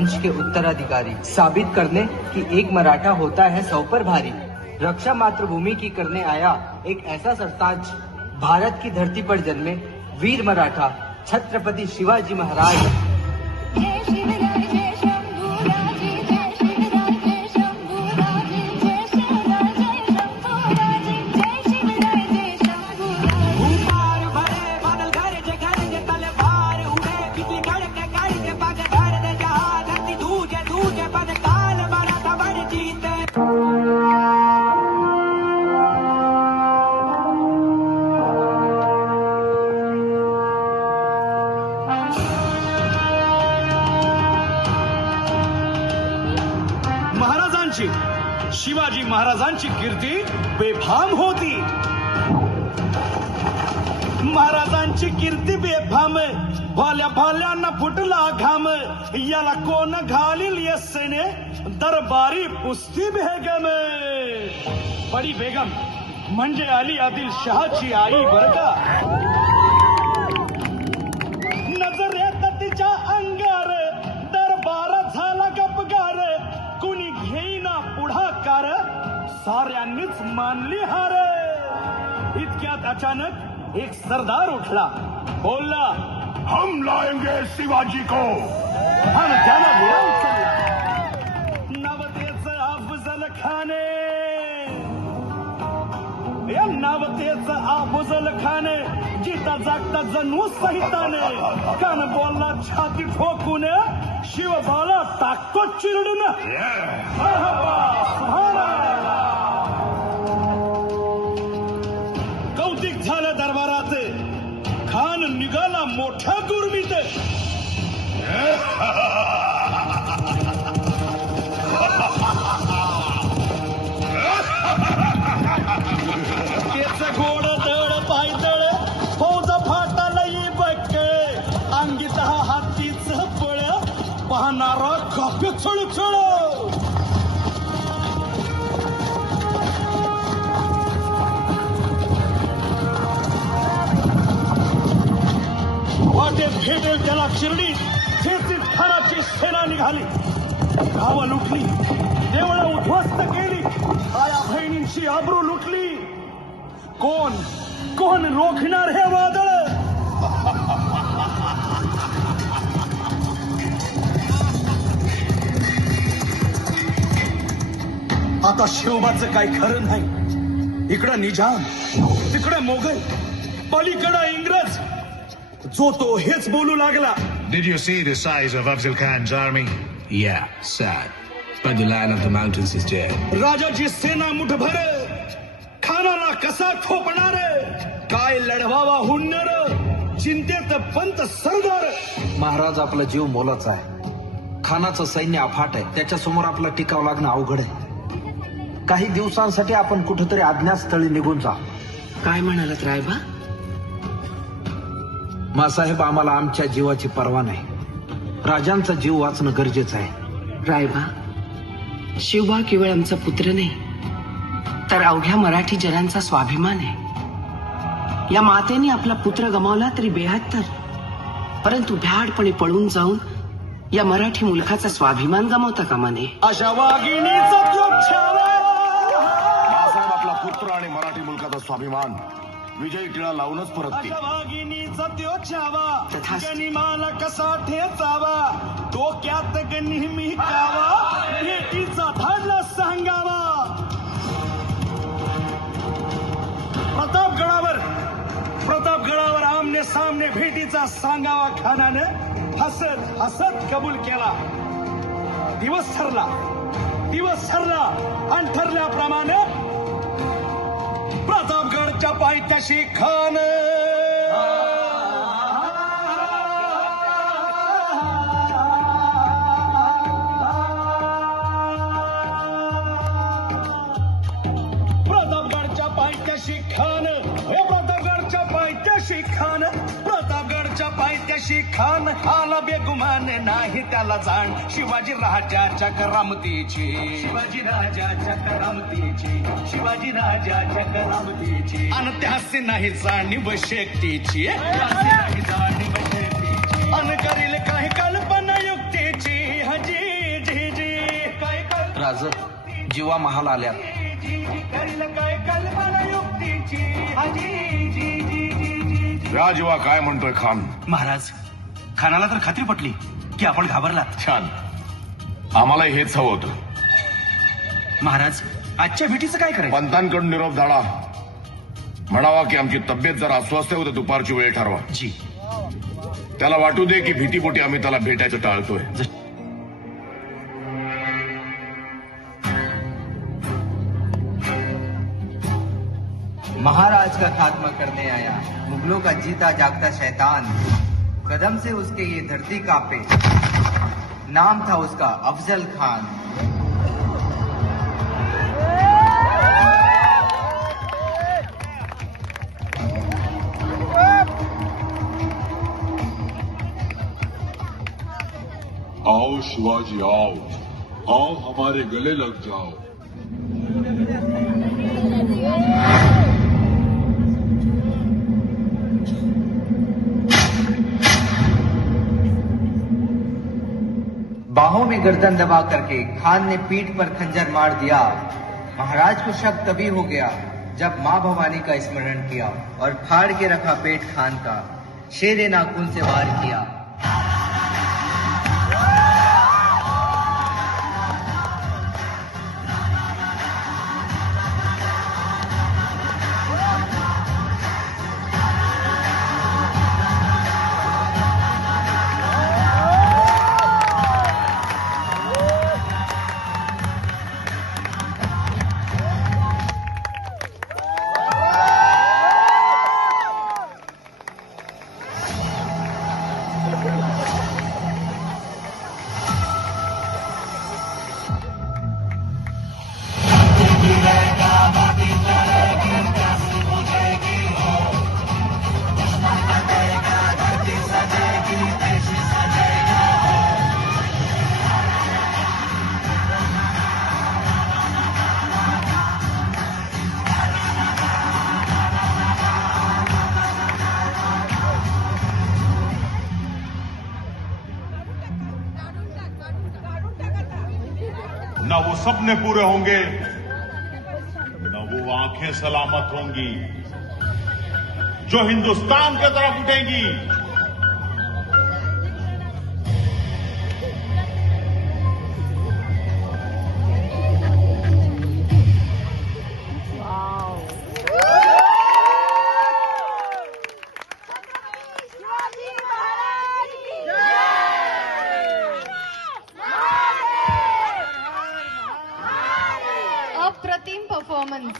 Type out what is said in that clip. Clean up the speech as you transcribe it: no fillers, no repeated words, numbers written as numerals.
वंश के उत्तराधिकारी, साबित करने कि एक मराठा होता है 100 पर भारी। रक्षा मातृभूमि की करने आया एक ऐसा सरताज, भारत की धरती पर जन्मे वीर मराठा छत्रपति शिवाजी महाराज। शिवाजी महाराजांची कीर्ती बेफाम होती। महाराजांची कीर्ती बेफाम, भाल्या भाल्यांना फुटला घाम, याला कोण घालील यस्सेने दरबारी पुस्ती बेगम। बडी बेगम म्हणजे अली आदिल शहाची आई बर का। नजरेत तिच्या अंगार दरबार झाला गपगार, कुणी घेईना पुढाकार, साऱ्यांनीच मानली हार। इतक्यात अचानक एक सरदार उठला, बोलला, हम लाएंगे शिवाजी को। आणि त्याला बुरा उचलला नवतेचं अफजल खाने, या नवतेचं अफजल खाने, जिता जागता जणू सहिताने, कान बोलला छाती ठोकून, शिवबाला टाकतो चिरडून। कौतिक झालं दरबाराचे, खान निघाला मोठ्या गुरमीत। त्याच गोड दळ पायदळ, फौज फाटालई बक्कळ, अंगीत हातीच पळ, पाहणारा कापे चळचळ। वाटेत भेटेल त्याला चिरडी तेथील खानाची सेना निघाली। गावं लुटली, देवळं उद्ध्वस्त केली, आया बहिणींची आबरू लुटली। कोण कोण रोखणार हे वादळ? आता शिवबाचं काही खरं नाही। इकडं निजाम, तिकडं मोगल, पलीकडं इंग्रज, जो तो हेच बोलू लागला। Did you see the size of Afzal Khan's army? Yeah, sad. But the Lion of the Mountains is dead. राजाची सेना मुठभर, खानाला कसा ठोपणार, काय लढवावा हुन्नर, चिंतेत पंत सरदार। महाराज आपला जीव मोलाचा आहे, खानाचं सैन्य अफाट आहे, त्याच्यासमोर आपला टिकाव लागणं अवघड आहे। काही दिवसांसाठी आपण कुठेतरी अज्ञातस्थळी निघून जा। काय म्हणालात रायबा? मासाहेब, आम्हाला आमच्या जीवाची पर्वा नाही, राजांचा जीव वाचणं गरजेचं आहे। रायबा, शिवबा केवळ आमचा पुत्र नाही, तर अवघ्या मराठी जनांचा स्वाभिमान आहे। या मातेने आपला पुत्र गमावला तरी 72, परंतु भ्याडपणे पळून जाऊन या मराठी मुलखाचा स्वाभिमान गमावता कामा नये। अशा वाघिणीचा बाळासाहेब आपला पुत्र आणि मराठी मुलकाचा स्वाभिमान विजयी टिळा लावूनच परततील। वाघिणीचा त्यो छावा, तथास्तु। गनिमाला कसा ठेचावा, डोक्यात नेहमी कावा, भेटीचा धाडला सांगावा। प्रतापगडावर आमने सामने भेटीचा सांगावा खानाने हसत हसत कबूल केला। दिवस ठरला आणि ठरल्याप्रमाणे प्रतापगडच्या पायथ्याशी खान प्रतापगडच्या पायथ्याशी खान आला बेगुमान नाही त्याला जाण शिवाजी राजाच्या करामतीची आणि त्यासी नाही जाणीव शक्तीची आणि करील काही कल्पना युक्तीची हजी आज जीवा महाल आल्यात. या जीवा काय म्हणतोय खान? महाराज, खानाला तर खात्री पटली की आपण घाबरलात. छान, आम्हाला हेच हवं होतं. महाराज, आजच्या भेटीचं काय करायचं? पंतांकडून निरोप धाडा, म्हणावा की आमची तब्येत जर अस्वस्थ आहे तर दुपारची वेळ ठरवा. जी. त्याला वाटू दे की भीतीपोटी आम्ही त्याला भेटायचं टाळतोय. महाराज का खात्मा करने आया मुगलों का जीता जागता शैतान, कदम से उसके ये धरती कांपे, नाम था उसका अफजल खान. आओ शिवाजी आओ, आओ हमारे गले लग जाओ. बाहों में गर्दन दबा करके खान ने पीठ पर खंजर मार दिया. महाराज को शक तभी हो गया जब मां भवानी का स्मरण किया और फाड़ के रखा पेट खान का, शेरे नाखून से वार किया. न वो सपने पूरे होंगे, न वो आंखें सलामत होंगी जो हिंदुस्तान की तरफ उठेंगी. अप्रतिम परफॉर्मन्स.